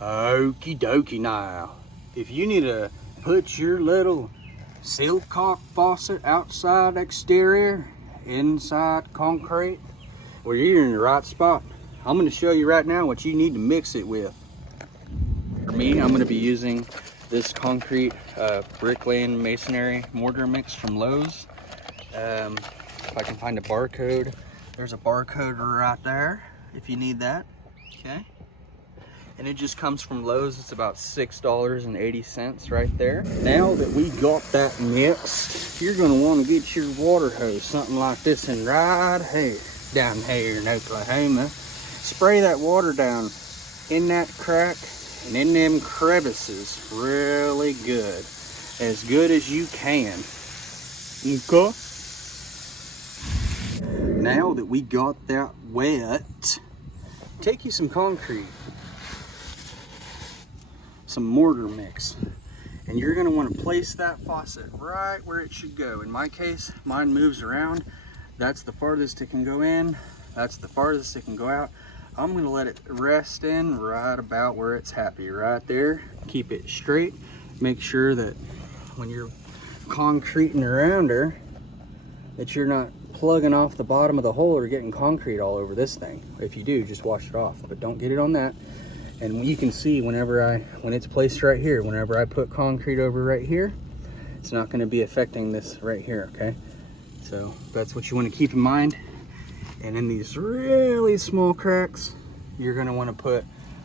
Okie dokie now. If you need to put your little silcock faucet outside exterior, inside concrete, well, you're in the right spot. I'm going to show you right now what you need to mix it with. For me, I'm going to be using this concrete bricklaying masonry mortar mix from Lowe's. If I can find a barcode, there's a barcode right there if you need that. Okay. And it just comes from Lowe's. It's about $6.80 right there. Now that we got that mixed, you're gonna wanna get your water hose, something like this, and right here, down here in Oklahoma. Spray that water down in that crack and in them crevices really good. As good as you can. Okay? Now that we got that wet, take you some concrete, some mortar mix, and you're going to want to place that faucet right where it should go. In my case, mine moves around. That's the farthest it can go in, that's the farthest it can go out. I'm going to let it rest in right about where it's happy, right there. Keep it straight. Make sure that when you're concreting around her, that you're not plugging off the bottom of the hole or getting concrete all over this thing. If you do, just wash it off, but don't get it on that. And you can see when it's placed right here, whenever I put concrete over right here, it's not going to be affecting this right here, okay? So that's what you want to keep in mind. And in these really small cracks, you're going to want to put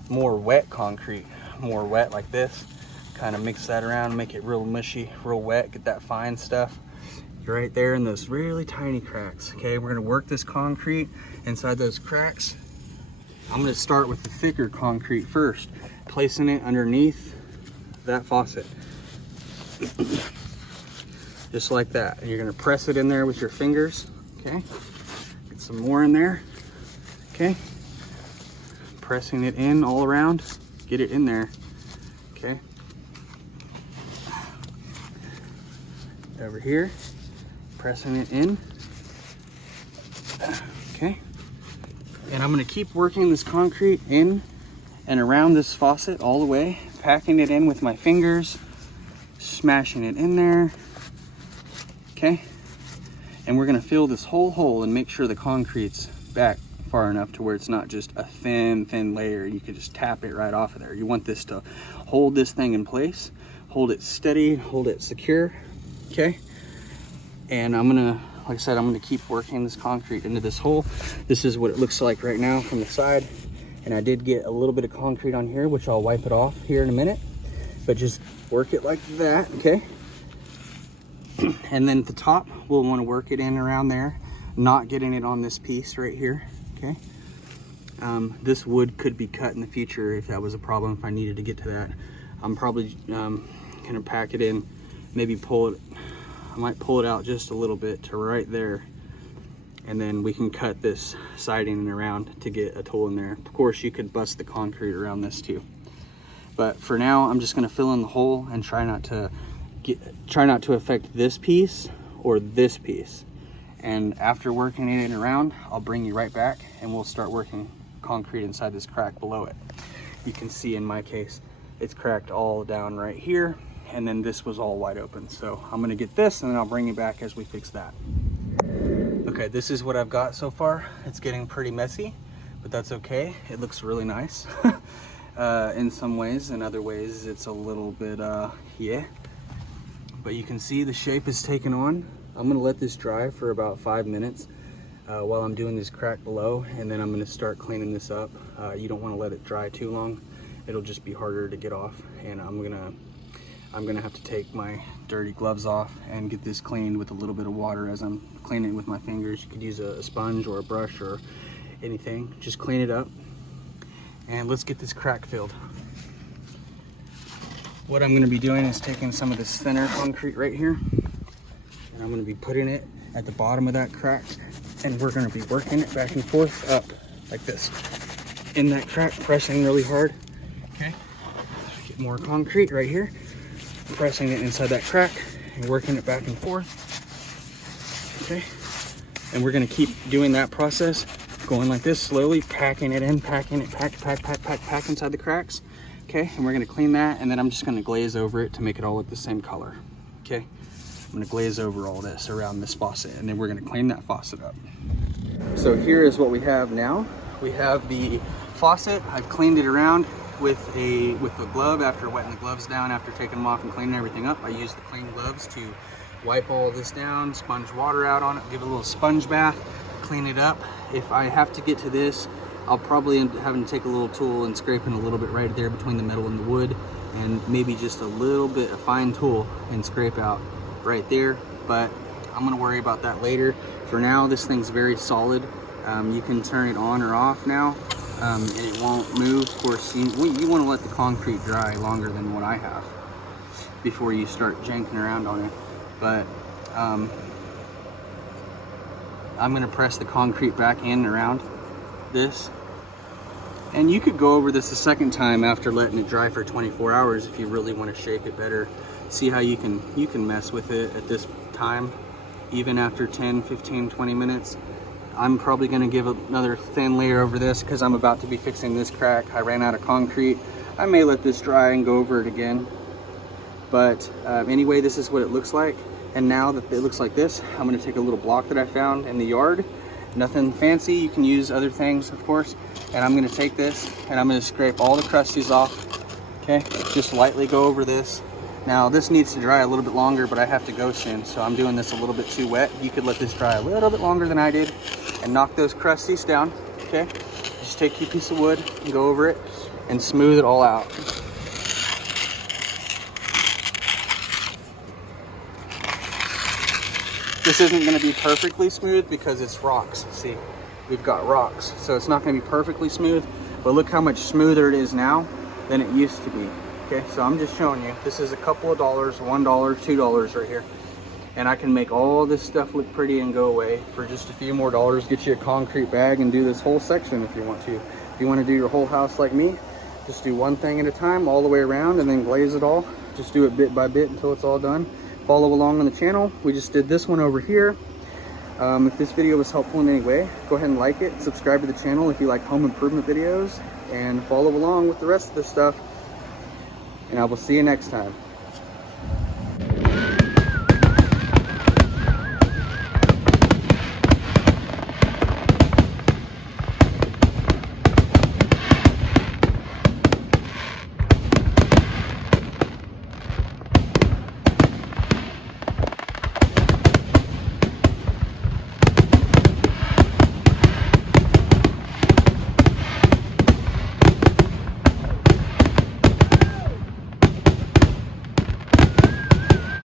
more wet concrete, more wet like this. Kind of mix that around, make it real mushy, real wet, get that fine stuff right there in those really tiny cracks. Okay, we're going to work this concrete inside those cracks. I'm going to start with the thicker concrete first, placing it underneath that faucet. Just like that. And you're going to press it in there with your fingers. Okay, get some more in there. Okay, pressing it in all around, get it in there. Okay, over here, pressing it in. Okay, and I'm going to keep working this concrete in and around this faucet all the way, packing it in with my fingers, smashing it in there. Okay, and we're going to fill this whole hole and make sure the concrete's back far enough to where it's not just a thin layer. You can just tap it right off of there. You want this to hold this thing in place, hold it steady, hold it secure. Okay, and I'm gonna, like I said, I'm gonna keep working this concrete into this hole. This is what it looks like right now from the side. And I did get a little bit of concrete on here, which I'll wipe it off here in a minute. But just work it like that, okay? And then at the top, we'll want to work it in around there, not getting it on this piece right here, okay? This wood could be cut in the future if that was a problem, if I needed to get to that. I'm probably gonna pack it in, maybe pull it, I might pull it out just a little bit to right there, and then we can cut this siding around to get a tool in there. Of course, you could bust the concrete around this too. But for now, I'm just gonna fill in the hole and try not to affect this piece or this piece. And after working it around, I'll bring you right back and we'll start working concrete inside this crack below it. You can see in my case, it's cracked all down right here, and then this was all wide open. So I'm gonna get this and then I'll bring you back as we fix that. Okay, this is what I've got so far. It's getting pretty messy, but that's okay. It looks really nice in some ways. In other ways, it's a little bit, yeah. But you can see the shape is taken on. I'm gonna let this dry for about 5 minutes while I'm doing this crack below, and then I'm gonna start cleaning this up. You don't wanna let it dry too long. It'll just be harder to get off, and I'm gonna have to take my dirty gloves off and get this cleaned with a little bit of water as I'm cleaning it with my fingers. You could use a sponge or a brush or anything. Just clean it up, and let's get this crack filled. What I'm gonna be doing is taking some of this thinner concrete right here, and I'm gonna be putting it at the bottom of that crack, and we're gonna be working it back and forth up like this in that crack, pressing really hard. Okay, get more concrete right here, pressing it inside that crack and working it back and forth. Okay, and we're gonna keep doing that process, going like this, slowly packing it in, packing it, pack inside the cracks, Okay, and we're gonna clean that, and then I'm just gonna glaze over it to make it all look the same color. Okay, I'm gonna glaze over all this around this faucet, and then we're gonna clean that faucet up. So here is what we have now. We have the faucet. I've cleaned it around with a glove after wetting the gloves down, after taking them off and cleaning everything up. I use the clean gloves to wipe all this down, sponge water out on it, give it a little sponge bath, clean it up. If I have to get to this, I'll probably end up having to take a little tool and scraping a little bit right there between the metal and the wood, and maybe just a little bit of fine tool and scrape out right there. But I'm gonna worry about that later. For now, this thing's very solid. You can turn it on or off now, and it won't move. Of course, you want to let the concrete dry longer than what I have before you start janking around on it. But I'm gonna press the concrete back in around this, and you could go over this a second time after letting it dry for 24 hours if you really want to shape it better. See how you can mess with it at this time, even after 10, 15, 20 minutes. I'm probably going to give another thin layer over this because I'm about to be fixing this crack. I ran out of concrete. I may let this dry and go over it again. But anyway, this is what it looks like. And now that it looks like this, I'm going to take a little block that I found in the yard. Nothing fancy. You can use other things, of course. And I'm going to take this and I'm going to scrape all the crusties off. Okay, just lightly go over this. Now this needs to dry a little bit longer, but I have to go soon, so I'm doing this a little bit too wet. You could let this dry a little bit longer than I did and knock those crusties down. Okay, just take your piece of wood and go over it and smooth it all out. This isn't going to be perfectly smooth because it's rocks. See, we've got rocks, so it's not going to be perfectly smooth, but look how much smoother it is now than it used to be. Okay, so I'm just showing you, this is a couple of dollars, $1, $2 right here. And I can make all this stuff look pretty and go away for just a few more dollars. Get you a concrete bag and do this whole section if you want to. If you want to do your whole house like me, just do one thing at a time all the way around and then glaze it all. Just do it bit by bit until it's all done. Follow along on the channel. We just did this one over here. If this video was helpful in any way, go ahead and like it. Subscribe to the channel if you like home improvement videos, and follow along with the rest of this stuff. And I will see you next time.